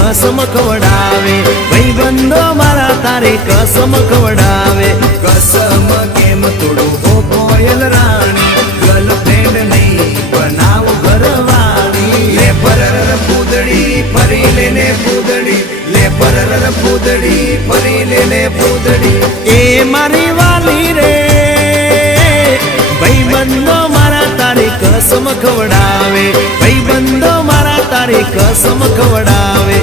कसम खवडावे भाईबंधो मारा तारी कसम खवडावे कसम केम तोडू हो कोयल राणी गर्लफ्रेंड नहीं बनाव घरवाली ले परर पूदड़ी फरी लेने पूदड़ी ले परर पूदड़ी फरी लेने पूदड़ी ए मारी वाली रे भाईबंधो मारा तारी कसम खवडावे भाईबंधो मारा तारी कसम खवडावे।